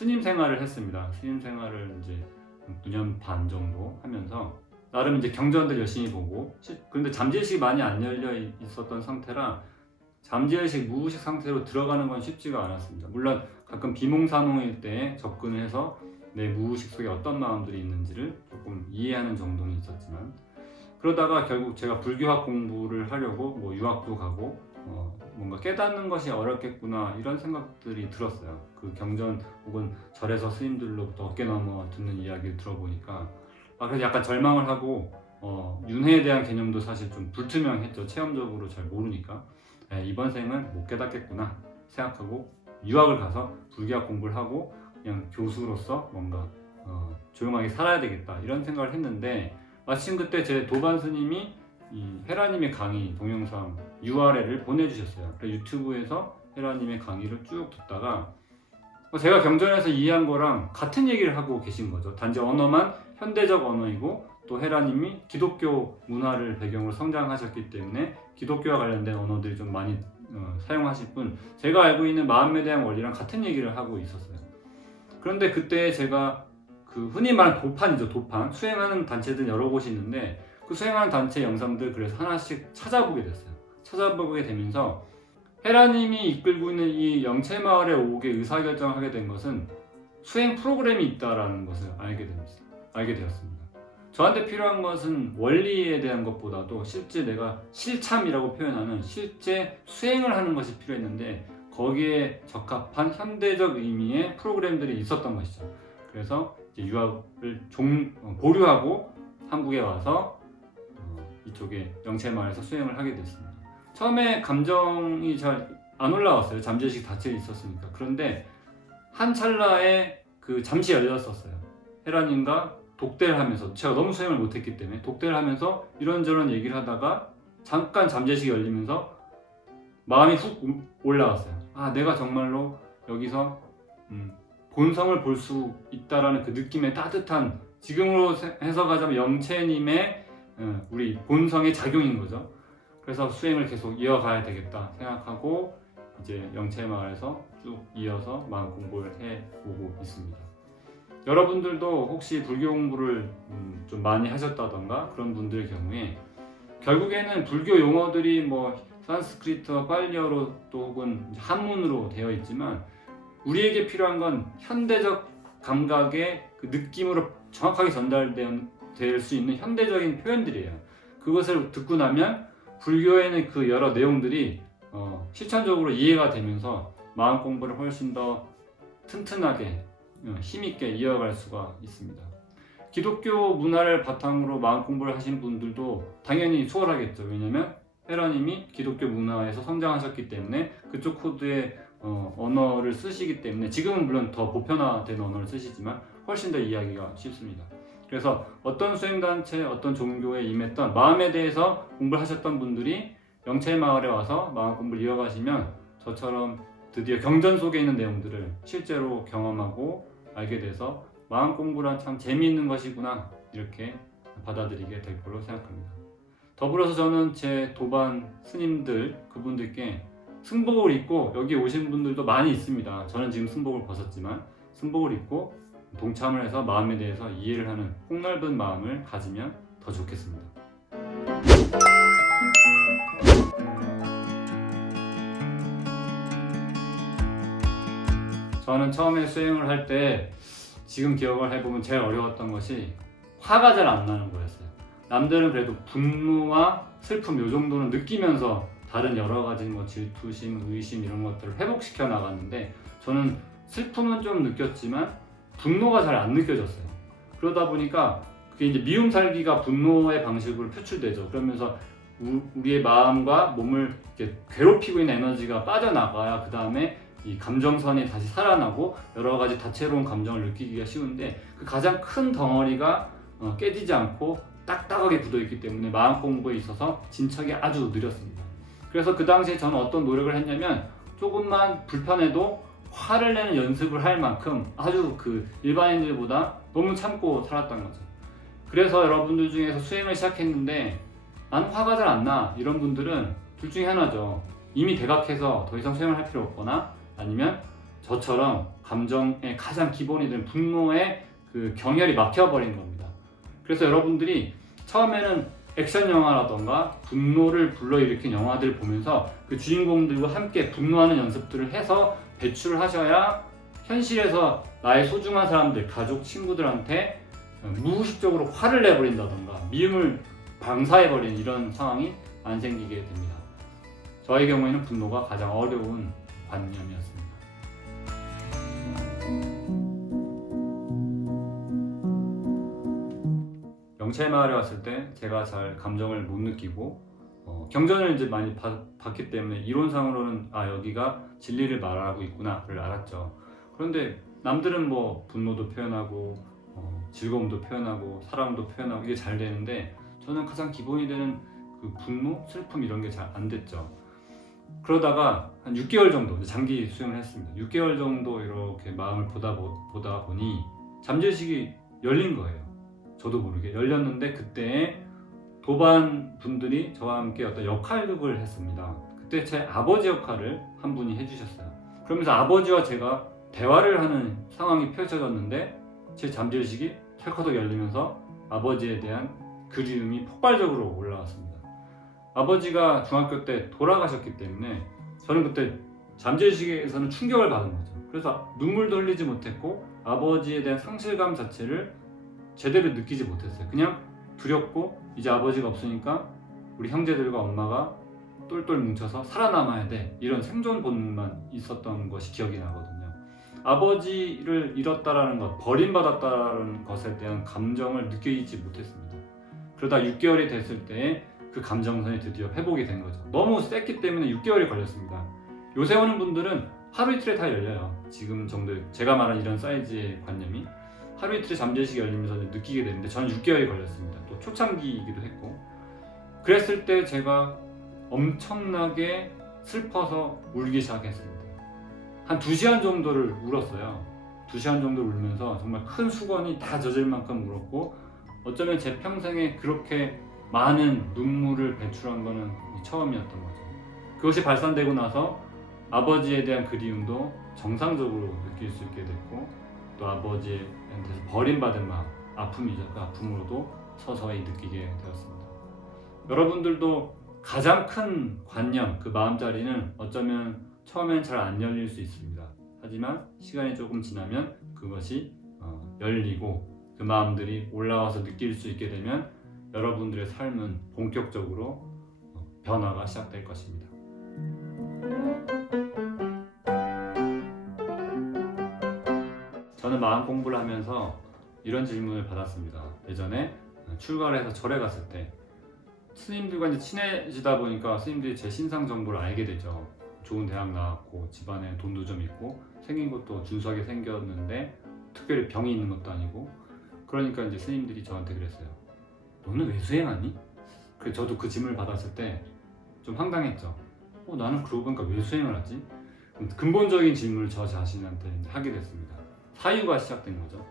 스님 생활을 했습니다. 스님 생활을 이제 9년 반 정도 하면서 나름 이제 경전들 열심히 보고, 그런데 잠재의식이 많이 안 열려 있었던 상태라 잠재의식, 무의식 상태로 들어가는 건 쉽지가 않았습니다. 물론 가끔 비몽사몽일 때 접근을 해서 내 무의식 속에 어떤 마음들이 있는지를 조금 이해하는 정도는 있었지만, 그러다가 결국 제가 불교학 공부를 하려고 뭐 유학도 가고 뭔가 깨닫는 것이 어렵겠구나 이런 생각들이 들었어요. 그 경전 혹은 절에서 스님들로부터 어깨 넘어 듣는 이야기를 들어보니까 그래서 약간 절망을 하고 윤회에 대한 개념도 사실 좀 불투명했죠. 체험적으로 잘 모르니까 이번 생은 못 깨닫겠구나 생각하고 유학을 가서 불교학 공부를 하고 그냥 교수로서 뭔가 조용하게 살아야 되겠다 이런 생각을 했는데, 마침 그때 제 도반 스님이 이 헤라님의 강의 동영상 URL을 보내주셨어요. 그래서 유튜브에서 헤라님의 강의를 쭉 듣다가 제가 경전에서 이해한 거랑 같은 얘기를 하고 계신 거죠. 단지 언어만 현대적 언어이고 또 헤라님이 기독교 문화를 배경으로 성장하셨기 때문에 기독교와 관련된 언어들이 좀 많이 사용하실 뿐, 제가 알고 있는 마음에 대한 원리랑 같은 얘기를 하고 있었어요. 그런데 그때 제가 그 흔히 말하는 도판이죠. 도판. 수행하는 단체들 여러 곳이 있는데 그 수행하는 단체 영상들 그래서 하나씩 찾아보게 됐어요. 찾아보게 되면서 헤라님이 이끌고 있는 이 영채마을에 오게 의사결정하게 된 것은 수행 프로그램이 있다는 것을 알게 되었습니다. 저한테 필요한 것은 원리에 대한 것보다도 실제 내가 실참이라고 표현하는 실제 수행을 하는 것이 필요했는데, 거기에 적합한 현대적 의미의 프로그램들이 있었던 것이죠. 그래서 이제 유학을 보류하고 한국에 와서 이쪽에 영채마을에서 수행을 하게 됐습니다. 처음에 감정이 잘 안 올라왔어요. 잠재의식 닫혀 있었으니까. 그런데 한 찰나에 잠시 열렸었어요. 헤라님과 독대를 하면서, 제가 너무 수행을 못했기 때문에 독대를 하면서 이런저런 얘기를 하다가 잠깐 잠재의식이 열리면서 마음이 훅 올라왔어요. 내가 정말로 여기서 본성을 볼 수 있다라는 그 느낌의 따뜻한, 지금으로 해석하자면 영채님의 우리 본성의 작용인 거죠. 그래서 수행을 계속 이어가야 되겠다 생각하고 이제 영채마을에서 쭉 이어서 마음 공부를 해오고 있습니다. 여러분들도 혹시 불교 공부를 좀 많이 하셨다던가 그런 분들의 경우에 결국에는 불교 용어들이 뭐 산스크리트와 팔리어로 또 혹은 한문으로 되어 있지만 우리에게 필요한 건 현대적 감각의 그 느낌으로 정확하게 전달될 수 있는 현대적인 표현들이에요. 그것을 듣고 나면 불교에는 그 여러 내용들이 실천적으로 이해가 되면서 마음 공부를 훨씬 더 튼튼하게 힘있게 이어갈 수가 있습니다. 기독교 문화를 바탕으로 마음 공부를 하신 분들도 당연히 수월하겠죠. 왜냐하면 헤라님이 기독교 문화에서 성장하셨기 때문에 그쪽 코드의 언어를 쓰시기 때문에, 지금은 물론 더 보편화된 언어를 쓰시지만 훨씬 더 이해하기가 쉽습니다. 그래서 어떤 수행단체, 어떤 종교에 임했던 마음에 대해서 공부를 하셨던 분들이 영채마을에 와서 마음 공부를 이어가시면 저처럼 드디어 경전 속에 있는 내용들을 실제로 경험하고 알게 돼서 마음 공부란 참 재미있는 것이구나 이렇게 받아들이게 될 걸로 생각합니다. 더불어서 저는 제 도반 스님들 그분들께 승복을 입고, 여기 오신 분들도 많이 있습니다. 저는 지금 승복을 벗었지만 승복을 입고 동참을 해서 마음에 대해서 이해를 하는 폭넓은 마음을 가지면 더 좋겠습니다. 저는 처음에 수행을 할 때 지금 기억을 해보면 제일 어려웠던 것이 화가 잘 안 나는 거였어요. 남들은 그래도 분노와 슬픔 요 정도는 느끼면서 다른 여러 가지 뭐 질투심, 의심 이런 것들을 회복시켜 나갔는데, 저는 슬픔은 좀 느꼈지만 분노가 잘 안 느껴졌어요. 그러다 보니까 그게 이제 미움 살기가 분노의 방식으로 표출되죠. 그러면서 우리의 마음과 몸을 이렇게 괴롭히고 있는 에너지가 빠져나가야 그 다음에 이 감정선이 다시 살아나고 여러 가지 다채로운 감정을 느끼기가 쉬운데, 그 가장 큰 덩어리가 깨지지 않고 딱딱하게 굳어있기 때문에 마음 공부에 있어서 진척이 아주 느렸습니다. 그래서 그 당시에 저는 어떤 노력을 했냐면, 조금만 불편해도 화를 내는 연습을 할 만큼 아주 그 일반인들보다 너무 참고 살았던 거죠. 그래서 여러분들 중에서 수행을 시작했는데 난 화가 잘 안 나 이런 분들은 둘 중에 하나죠. 이미 대각해서 더 이상 수행을 할 필요 없거나, 아니면 저처럼 감정의 가장 기본이 되는 분노에 그 경혈이 막혀버린 겁니다. 그래서 여러분들이 처음에는 액션 영화라던가 분노를 불러일으킨 영화들을 보면서 그 주인공들과 함께 분노하는 연습들을 해서 배출을 하셔야 현실에서 나의 소중한 사람들, 가족, 친구들한테 무의식적으로 화를 내버린다던가 미움을 방사해버린 이런 상황이 안 생기게 됩니다. 저의 경우에는 분노가 가장 어려운 관념이었습니다. 영채마을에 왔을 때 제가 잘 감정을 못 느끼고 경전을 이제 많이 봤기 때문에 이론상으로는 여기가 진리를 말하고 있구나를 알았죠. 그런데 남들은 뭐 분노도 표현하고 즐거움도 표현하고 사랑도 표현하고 이게 잘 되는데 저는 가장 기본이 되는 그 분노, 슬픔 이런 게 잘 안 됐죠. 그러다가 한 6개월 정도 장기 수행을 했습니다. 6개월 정도 이렇게 마음을 보다 보니 잠재의식이 열린 거예요. 저도 모르게 열렸는데 그때 도반 분들이 저와 함께 어떤 역할극을 했습니다. 그때 제 아버지 역할을 한 분이 해주셨어요. 그러면서 아버지와 제가 대화를 하는 상황이 펼쳐졌는데 제 잠재의식이 털커덕 열리면서 아버지에 대한 그리움이 폭발적으로 올라왔습니다. 아버지가 중학교 때 돌아가셨기 때문에 저는 그때 잠재의식에서는 충격을 받은 거죠. 그래서 눈물도 흘리지 못했고 아버지에 대한 상실감 자체를 제대로 느끼지 못했어요. 그냥 두렵고 이제 아버지가 없으니까 우리 형제들과 엄마가 똘똘 뭉쳐서 살아남아야 돼, 이런 생존 본능만 있었던 것이 기억이 나거든요. 아버지를 잃었다라는 것, 버림받았다라는 것에 대한 감정을 느끼지 못했습니다. 그러다 6개월이 됐을 때 그 감정선이 드디어 회복이 된 거죠. 너무 셌기 때문에 6개월이 걸렸습니다. 요새 오는 분들은 하루 이틀에 다 열려요. 지금 정도 제가 말한 이런 사이즈의 관념이 하루 이틀에 잠재의식이 열리면서 느끼게 되는데 저는 6개월이 걸렸습니다. 또 초창기이기도 했고, 그랬을 때 제가 엄청나게 슬퍼서 울기 시작했습니다. 한 2시간 정도를 울었어요. 2시간 정도 울면서 정말 큰 수건이 다 젖을 만큼 울었고, 어쩌면 제 평생에 그렇게 많은 눈물을 배출한 거는 처음이었던 거죠. 그것이 발산되고 나서 아버지에 대한 그리움도 정상적으로 느낄 수 있게 됐고, 또 아버지한테서 버림받은 마음, 아픔이죠. 그 아픔으로도 서서히 느끼게 되었습니다. 여러분들도 가장 큰 관념, 그 마음자리는 어쩌면 처음엔 잘 안 열릴 수 있습니다. 하지만 시간이 조금 지나면 그것이 열리고 그 마음들이 올라와서 느낄 수 있게 되면 여러분들의 삶은 본격적으로 변화가 시작될 것입니다. 저는 마음 공부를 하면서 이런 질문을 받았습니다. 예전에 출가를 해서 절에 갔을 때 스님들과 이제 친해지다 보니까 스님들이 제 신상 정보를 알게 되죠. 좋은 대학 나왔고 집안에 돈도 좀 있고 생긴 것도 준수하게 생겼는데 특별히 병이 있는 것도 아니고, 그러니까 이제 스님들이 저한테 그랬어요. 너는 왜 수행하니? 그래서 저도 그 질문을 받았을 때 좀 황당했죠. 나는 그러고 보니까 왜 수행을 하지? 근본적인 질문을 저 자신한테 하게 됐습니다. 사유가 시작된 거죠.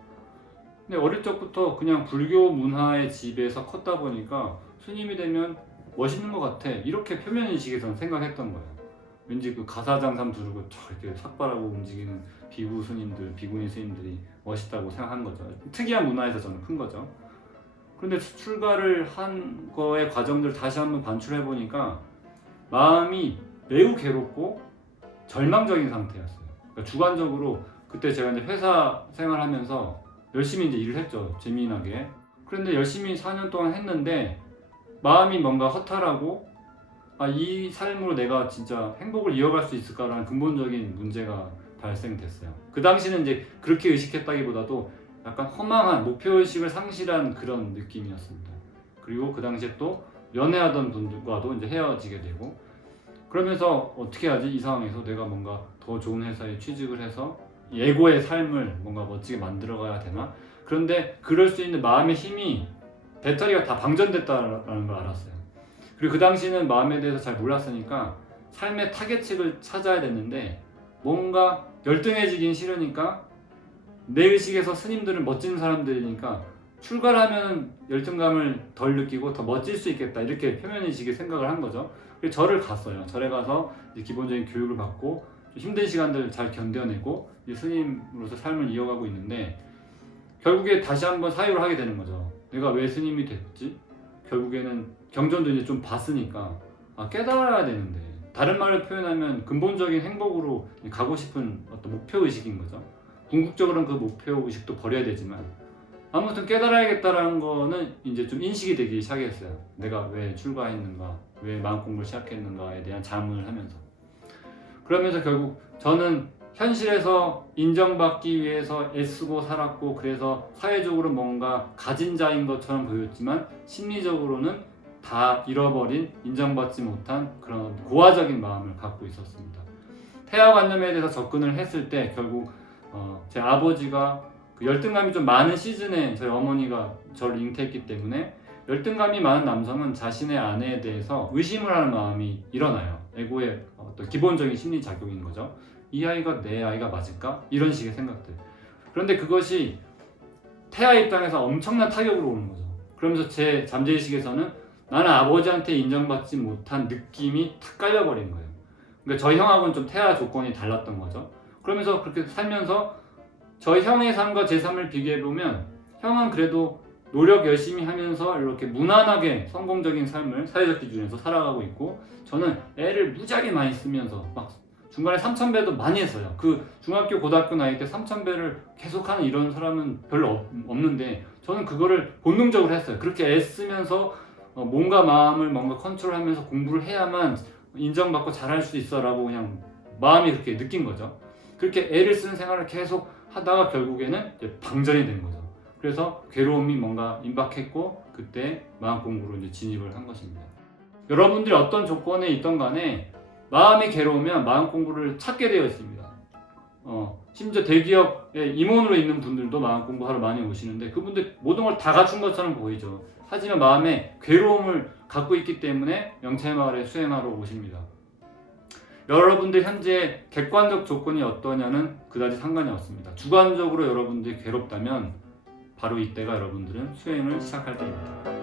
근데 어릴 적부터 그냥 불교 문화의 집에서 컸다 보니까 스님이 되면 멋있는 것 같아, 이렇게 표면인식에서는 생각했던 거예요. 왠지 그 가사장삼 두르고 이렇게 삭발하고 움직이는 비구 스님들, 비구니 스님들이 멋있다고 생각한 거죠. 특이한 문화에서 저는 큰 거죠. 그런데 출가를 한 거의 과정들 다시 한번 반출해 보니까 마음이 매우 괴롭고 절망적인 상태였어요. 그러니까 주관적으로 그때 제가 이제 회사 생활하면서 열심히 이제 일을 했죠. 재미나게. 그런데 열심히 4년 동안 했는데 마음이 뭔가 허탈하고 이 삶으로 내가 진짜 행복을 이어갈 수 있을까라는 근본적인 문제가 발생됐어요. 그 당시는 이제 그렇게 의식했다기보다도 약간 허망한 목표의식을 상실한 그런 느낌이었습니다. 그리고 그 당시에 또 연애하던 분들과도 이제 헤어지게 되고, 그러면서 어떻게 하지? 이 상황에서 내가 뭔가 더 좋은 회사에 취직을 해서 예고의 삶을 뭔가 멋지게 만들어가야 되나? 그런데 그럴 수 있는 마음의 힘이 배터리가 다 방전됐다는 걸 알았어요. 그리고 그 당시는 마음에 대해서 잘 몰랐으니까 삶의 타겟책을 찾아야 됐는데 뭔가 열등해지긴 싫으니까 내 의식에서 스님들은 멋진 사람들이니까 출가를 하면 열등감을 덜 느끼고 더 멋질 수 있겠다, 이렇게 표면의식이 생각을 한 거죠. 그래서 절을 갔어요. 절에 가서 이제 기본적인 교육을 받고 힘든 시간들을 잘 견뎌내고 이 스님으로서 삶을 이어가고 있는데, 결국에 다시 한번 사유를 하게 되는 거죠. 내가 왜 스님이 됐지? 결국에는 경전도 이제 좀 봤으니까 깨달아야 되는데, 다른 말로 표현하면 근본적인 행복으로 가고 싶은 어떤 목표 의식인 거죠. 궁극적으로는 그 목표 의식도 버려야 되지만 아무튼 깨달아야겠다라는 거는 이제 좀 인식이 되기 시작했어요. 내가 왜 출가했는가, 왜 마음 공부를 시작했는가에 대한 자문을 하면서. 그러면서 결국 저는 현실에서 인정받기 위해서 애쓰고 살았고, 그래서 사회적으로 뭔가 가진 자인 것처럼 보였지만 심리적으로는 다 잃어버린, 인정받지 못한 그런 고아적인 마음을 갖고 있었습니다. 태아관념에 대해서 접근을 했을 때 결국 제 아버지가 그 열등감이 좀 많은 시즌에 저희 어머니가 저를 잉태했기 때문에, 열등감이 많은 남성은 자신의 아내에 대해서 의심을 하는 마음이 일어나요. 에고의 어떤 기본적인 심리 작용인 거죠. 이 아이가 내 아이가 맞을까? 이런 식의 생각들. 그런데 그것이 태아 입장에서 엄청난 타격으로 오는 거죠. 그러면서 제 잠재의식에서는 나는 아버지한테 인정받지 못한 느낌이 탁 깔려버린 거예요. 그러니까 저희 형하고는 좀 태아 조건이 달랐던 거죠. 그러면서 그렇게 살면서 저희 형의 삶과 제 삶을 비교해보면, 형은 그래도 노력 열심히 하면서 이렇게 무난하게 성공적인 삶을 사회적 기준에서 살아가고 있고, 저는 애를 무지하게 많이 쓰면서 막 중간에 3,000배도 많이 했어요. 그 중학교 고등학교 나이 때 3,000배를 계속하는 이런 사람은 별로 없는데 저는 그거를 본능적으로 했어요. 그렇게 애쓰면서 몸과 마음을 뭔가 컨트롤하면서 공부를 해야만 인정받고 잘할 수 있어 라고 그냥 마음이 그렇게 느낀 거죠. 그렇게 애를 쓰는 생활을 계속 하다가 결국에는 이제 방전이 된 거죠. 그래서 괴로움이 뭔가 임박했고, 그때 마음 공부로 이제 진입을 한 것입니다. 여러분들이 어떤 조건에 있던 간에 마음이 괴로우면 마음 공부를 찾게 되어 있습니다. 심지어 대기업에 임원으로 있는 분들도 마음 공부하러 많이 오시는데, 그분들 모든 걸 다 갖춘 것처럼 보이죠. 하지만 마음에 괴로움을 갖고 있기 때문에 영채마을에 수행하러 오십니다. 여러분들 현재 객관적 조건이 어떠냐는 그다지 상관이 없습니다. 주관적으로 여러분들이 괴롭다면 바로 이때가 여러분들은 수행을 시작할 때입니다.